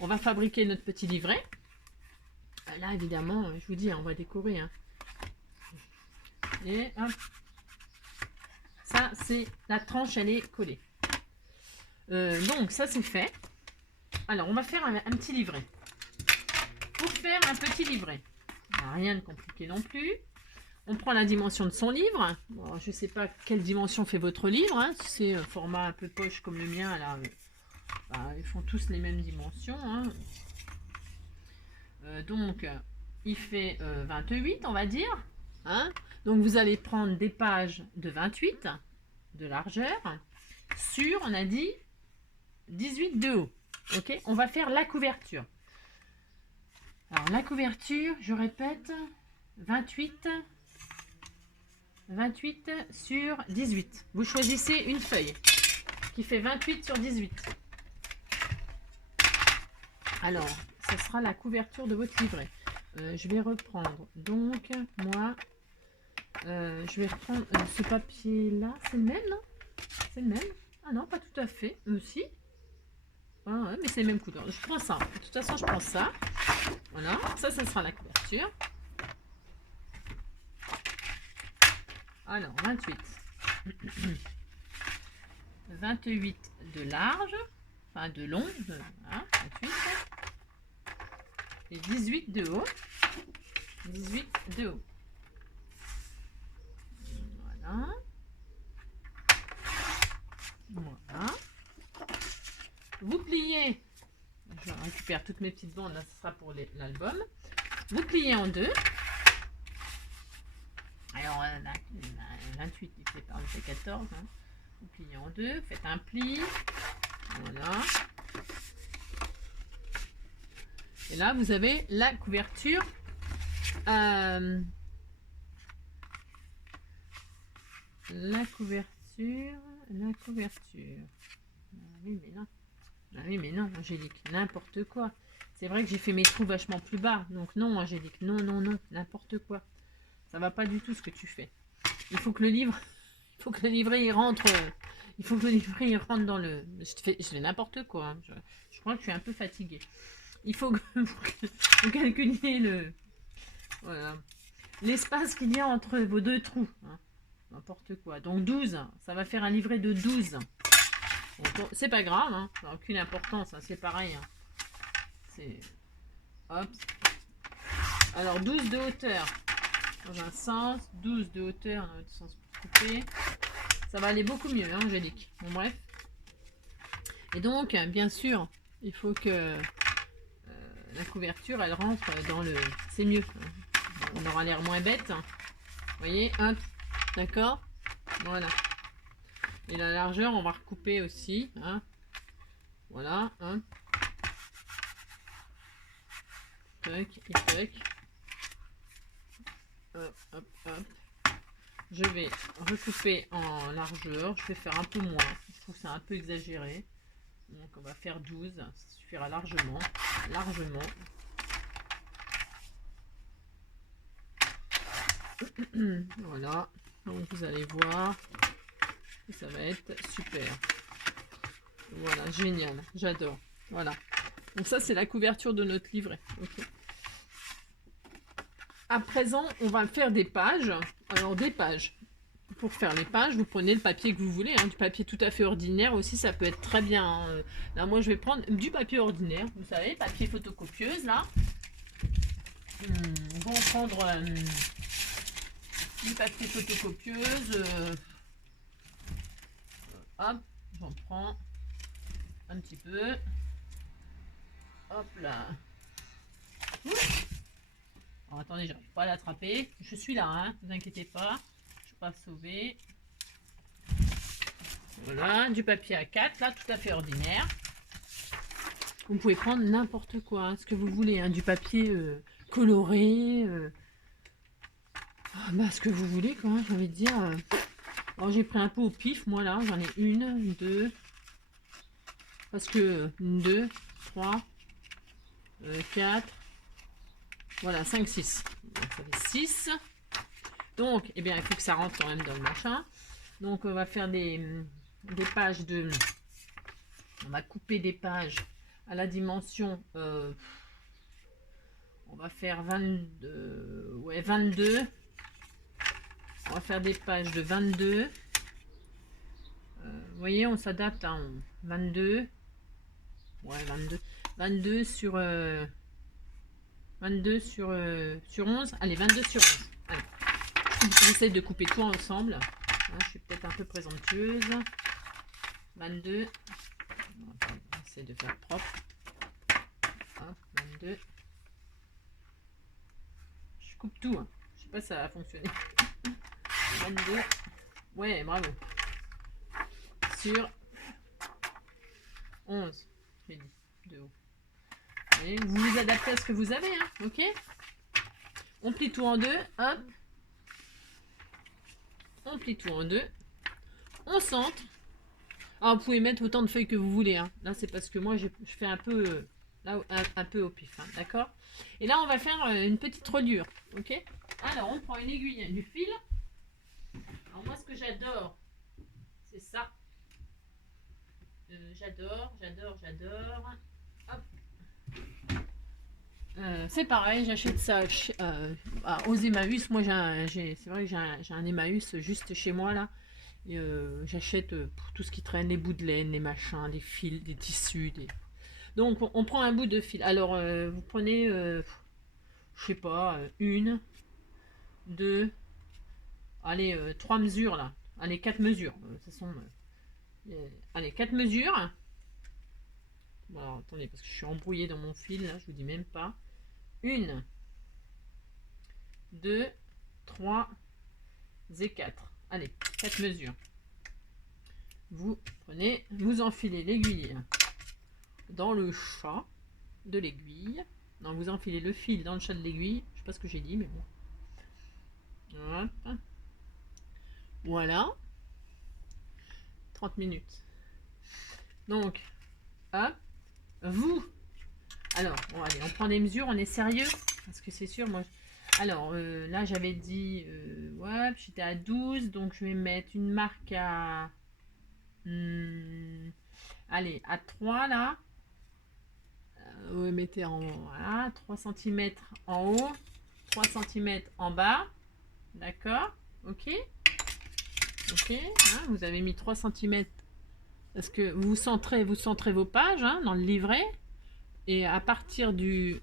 on va fabriquer notre petit livret. Là, évidemment, je vous dis, on va décorer. Hein. Et hop. Ça, c'est la tranche, elle est collée. Donc, ça, c'est fait. Alors, on va faire un petit livret. Pour faire un petit livret, rien de compliqué non plus. On prend la dimension de son livre. Bon, je ne sais pas quelle dimension fait votre livre. Hein. Si c'est format un peu poche comme le mien, là, bah, ils font tous les mêmes dimensions. Hein. Donc, il fait 28, on va dire. Hein. Donc, vous allez prendre des pages de 28 de largeur sur, on a dit, 18 de haut. Ok, on va faire la couverture. Alors, la couverture, je répète, 28 sur 18. Vous choisissez une feuille qui fait 28 sur 18. Alors, ce sera la couverture de votre livret. Je vais reprendre. Donc, moi, je vais reprendre ce papier-là. C'est le même, non? C'est le même? Ah non, pas tout à fait. Si. Ah ouais, mais c'est le même couleur. Je prends ça. De toute façon, je prends ça. Voilà. Ça sera la couverture. Alors, 28. 28 de large. Enfin, de long. Hein, 28. Et 18 de haut. 18 de haut. Voilà. Voilà. Vous pliez. Je récupère toutes mes petites bandes. Là, ce sera pour l'album. Vous pliez en deux. Alors, 28, il fait 14. Hein. Vous pliez en deux. Faites un pli. Voilà. Et là, vous avez la couverture. La couverture. Ah oui, mais non, Angélique, n'importe quoi. C'est vrai que j'ai fait mes trous vachement plus bas. Donc non, Angélique, non, n'importe quoi. Ça va pas du tout ce que tu fais. Il faut que le livret, il rentre. Il faut que le livret il rentre dans le. Je fais n'importe quoi. Hein. Je crois que je suis un peu fatiguée. Il faut que vous calculiez le. Voilà. L'espace qu'il y a entre vos deux trous. Hein. N'importe quoi. Donc 12. Ça va faire un livret de 12. Bon, c'est pas grave. Hein. Ça n'a aucune importance. Hein. C'est pareil. Hein. C'est. Hop. Alors 12 de hauteur. Dans un sens. 12 de hauteur dans l'autre sens pour couper. Ça va aller beaucoup mieux, hein, Angélique. Bon, bref. Et donc, bien sûr, il faut que la couverture, elle rentre dans le... C'est mieux. On aura l'air moins bête. Vous voyez, hop, d'accord. Voilà. Et la largeur, on va recouper aussi. Hein. Voilà, hein. Toc et toc. Hop, hop, hop. Je vais recouper en largeur. Je vais faire un peu moins. Je trouve que c'est un peu exagéré. Donc on va faire 12. Ça suffira largement. Largement. Voilà. Donc vous allez voir. Ça va être super. Voilà, génial. J'adore. Voilà. Donc ça, c'est la couverture de notre livret. Okay. À présent, on va faire des pages. Alors, des pages. Pour faire les pages, vous prenez le papier que vous voulez. Hein, du papier tout à fait ordinaire aussi, ça peut être très bien. Hein. Là, moi, je vais prendre du papier ordinaire. Vous savez, papier photocopieuse, là. On va prendre du papier photocopieuse. Hop, j'en prends un petit peu. Hop là. Alors, attendez, j'arrive pas à l'attraper. Je suis là, hein, ne vous inquiétez pas. Je ne suis pas sauvée. Voilà, du papier A4, là, tout à fait ordinaire. Vous pouvez prendre n'importe quoi, hein, ce que vous voulez. Hein, du papier coloré. Bah, ce que vous voulez, quoi, j'ai envie de dire. Alors, j'ai pris un peu au pif, moi, là. J'en ai une, deux. Parce que 2, 3, 4. Voilà, 5, 6. Donc, ça fait 6. Donc, eh bien, il faut que ça rentre quand même dans le machin. Donc, on va faire des pages de... On va couper des pages à la dimension, on va faire 22, ouais, 22. On va faire des pages de 22. Vous voyez, on s'adapte à 22. Ouais, 22. 22 sur 22 sur 11. Allez, 22 sur 11. Allez. J'essaie de couper tout ensemble. Hein, je suis peut-être un peu présomptueuse. 22. On essaie de faire propre. Hein, 22. Je coupe tout. Hein. Je sais pas si ça va fonctionner. 22. Ouais, bravo. Sur 11. J'ai dit de haut. Et vous vous adaptez à ce que vous avez, hein, ok? On plie tout en deux, hop. On plie tout en deux. On centre. Alors, vous pouvez mettre autant de feuilles que vous voulez. Hein. Là, c'est parce que moi, je fais un peu, là, un peu au pif, hein, d'accord? Et là, on va faire une petite reliure, ok? Alors, on prend une aiguille, du fil. Alors, moi, ce que j'adore, c'est ça. J'adore. Hop. C'est pareil, j'achète ça aux Emmaüs. Moi, c'est vrai que j'ai un Emmaüs juste chez moi là. J'achète pour tout ce qui traîne, les bouts de laine, les machins, les fils, des tissus. Donc, on prend un bout de fil. Alors, vous prenez, je sais pas, une, deux, allez, trois mesures là. Allez, quatre mesures. De toute façon, allez, quatre mesures. Bon, alors, attendez, parce que je suis embrouillée dans mon fil là, je vous dis même pas. Une, deux, trois et quatre. Allez, quatre mesures. Vous prenez, vous enfilez l'aiguille dans le chat de l'aiguille. Non, vous enfilez le fil dans le chat de l'aiguille. Je sais pas ce que j'ai dit, mais bon. Hop. Voilà. 30 minutes. Donc, hop. Vous. Alors, bon, allez, on prend des mesures, on est sérieux. Parce que c'est sûr, moi... Alors, là, j'avais dit... ouais, j'étais à 12, donc je vais mettre une marque à... allez, à 3, là. Mettez en... Voilà, 3 cm en haut, 3 cm en bas. D'accord? Ok? Ok, hein, vous avez mis 3 cm. Parce que vous centrez vos pages hein, dans le livret. Et à partir de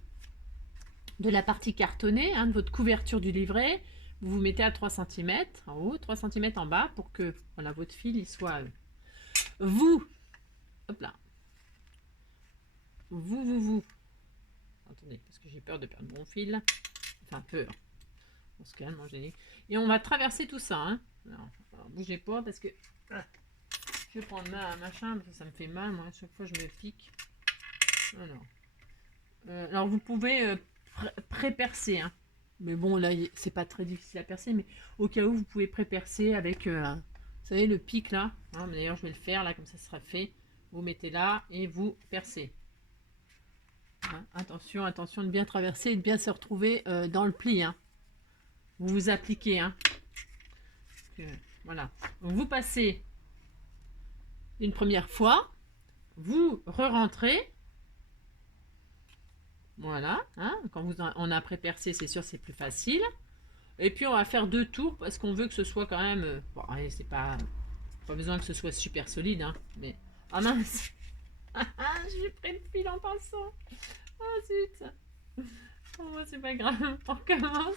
la partie cartonnée, hein, de votre couverture du livret, vous vous mettez à 3 cm en haut, 3 cm en bas pour que voilà, votre fil il soit vous. Hop là. Vous. Attendez, parce que j'ai peur de perdre mon fil. Enfin, peur. On se calme, Angélique. Et on va traverser tout ça. Hein. Alors, bougez pas parce que je vais prendre ma machin parce que ça me fait mal. Moi, à chaque fois, je me pique. Alors vous pouvez pré-percer. Hein. Mais bon, là, c'est pas très difficile à percer. Mais au cas où, vous pouvez pré-percer avec, vous savez, le pic là. Hein, d'ailleurs, je vais le faire là, comme ça sera fait. Vous mettez là et vous percez. Hein, attention de bien traverser et de bien se retrouver dans le pli. Hein. Vous vous appliquez. Hein. Voilà. Donc, vous passez une première fois. Vous re-rentrez. Voilà. Hein. Quand on a pré-percé, c'est sûr, c'est plus facile. Et puis, on va faire 2 tours parce qu'on veut que ce soit quand même... bon, allez, c'est pas besoin que ce soit super solide. Hein, mais... Ah mince. J'ai pris le fil en passant. Oh zut. Oh, c'est pas grave. On recommence.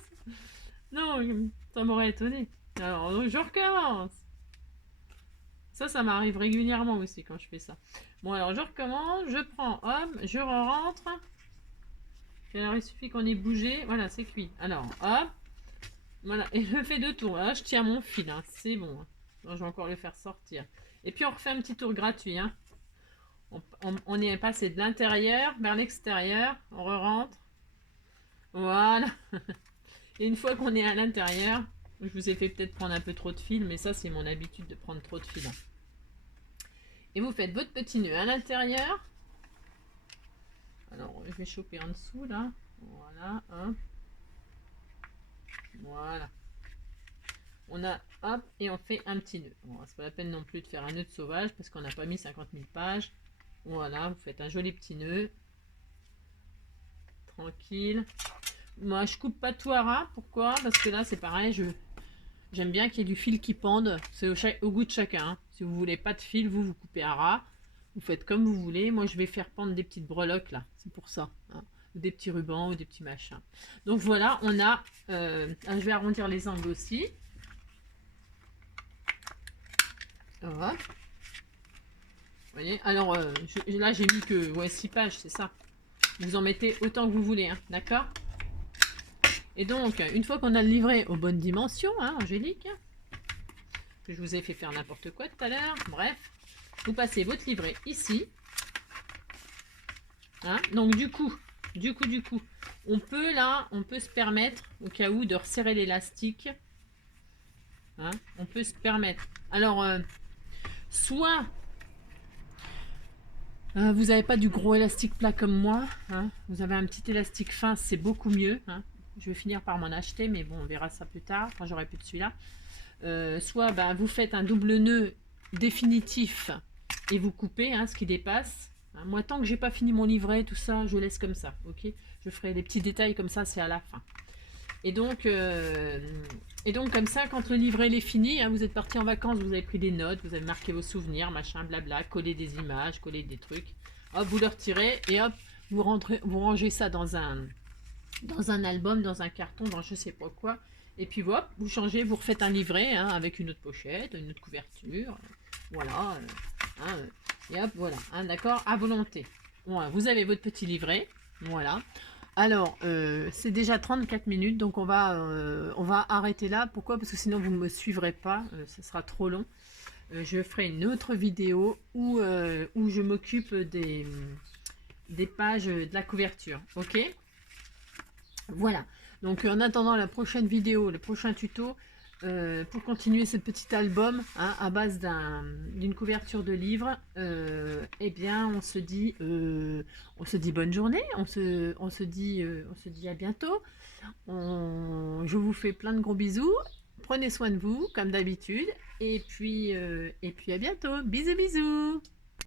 Non, ça m'aurait étonné. Alors, je recommence. Ça m'arrive régulièrement aussi quand je fais ça. Bon, alors je recommence. Je prends, hop, je rentre. Alors, il suffit qu'on ait bougé. Voilà, c'est cuit. Alors, hop. Voilà, et je fais 2 tours. Là, je tiens mon fil. Hein. C'est bon. Hein. Non, je vais encore le faire sortir. Et puis, on refait un petit tour gratuit. Hein. On est passé de l'intérieur vers l'extérieur. On re-rentre. Voilà. Et une fois qu'on est à l'intérieur, je vous ai fait peut-être prendre un peu trop de fil, mais ça, c'est mon habitude de prendre trop de fil. Et vous faites votre petit nœud à l'intérieur. Alors, je vais choper en dessous, là. Voilà, hein. Voilà. On a, hop, et on fait un petit nœud. Bon, c'est pas la peine non plus de faire un nœud de sauvage, parce qu'on n'a pas mis 50 000 pages. Voilà, vous faites un joli petit nœud. Tranquille. Moi, je coupe pas tout à ras. Pourquoi? Parce que là, c'est pareil. J'aime bien qu'il y ait du fil qui pende. C'est au goût de chacun. Hein. Si vous voulez pas de fil, vous coupez à ras. Vous faites comme vous voulez. Moi, je vais faire pendre des petites breloques là. C'est pour ça. Hein. Ou des petits rubans ou des petits machins. Donc voilà, on a... je vais arrondir les angles aussi. Voilà. Vous voyez? Alors, là, j'ai mis que 6 pages, c'est ça. Vous en mettez autant que vous voulez. Hein. D'accord? Et donc, une fois qu'on a le livret aux bonnes dimensions, hein, Angélique, que je vous ai fait faire n'importe quoi tout à l'heure, bref, vous passez votre livret ici. Hein, donc du coup, on peut se permettre, au cas où, de resserrer l'élastique. Hein, on peut se permettre. Alors, soit vous n'avez pas du gros élastique plat comme moi, hein, vous avez un petit élastique fin, c'est beaucoup mieux. Hein. Je vais finir par m'en acheter, mais bon, on verra ça plus tard, quand j'aurai plus de celui-là. Soit vous faites un double nœud définitif et vous coupez hein, ce qui dépasse. Hein, moi, tant que j'ai pas fini mon livret, tout ça, je laisse comme ça. Ok, je ferai des petits détails comme ça, c'est à la fin. Et donc comme ça, quand le livret est fini, hein, vous êtes parti en vacances, vous avez pris des notes, vous avez marqué vos souvenirs, machin, blabla, collé des images, collé des trucs. Hop, vous le retirez et hop, vous rangez ça dans un album, dans un carton, dans je sais pas quoi. Et puis hop, vous changez, vous refaites un livret hein, avec une autre pochette, une autre couverture. Voilà. Et hop, voilà. Hein, d'accord, à volonté. Voilà, vous avez votre petit livret. Voilà. Alors, c'est déjà 34 minutes, donc on va arrêter là. Pourquoi? Parce que sinon vous ne me suivrez pas, ce sera trop long. Je ferai une autre vidéo où je m'occupe des pages de la couverture. Ok? Voilà. Donc en attendant la prochaine vidéo, le prochain tuto, pour continuer ce petit album hein, à base d'une couverture de livre, eh bien on se dit bonne journée, on se dit à bientôt. Je vous fais plein de gros bisous. Prenez soin de vous comme d'habitude et puis à bientôt. Bisous bisous.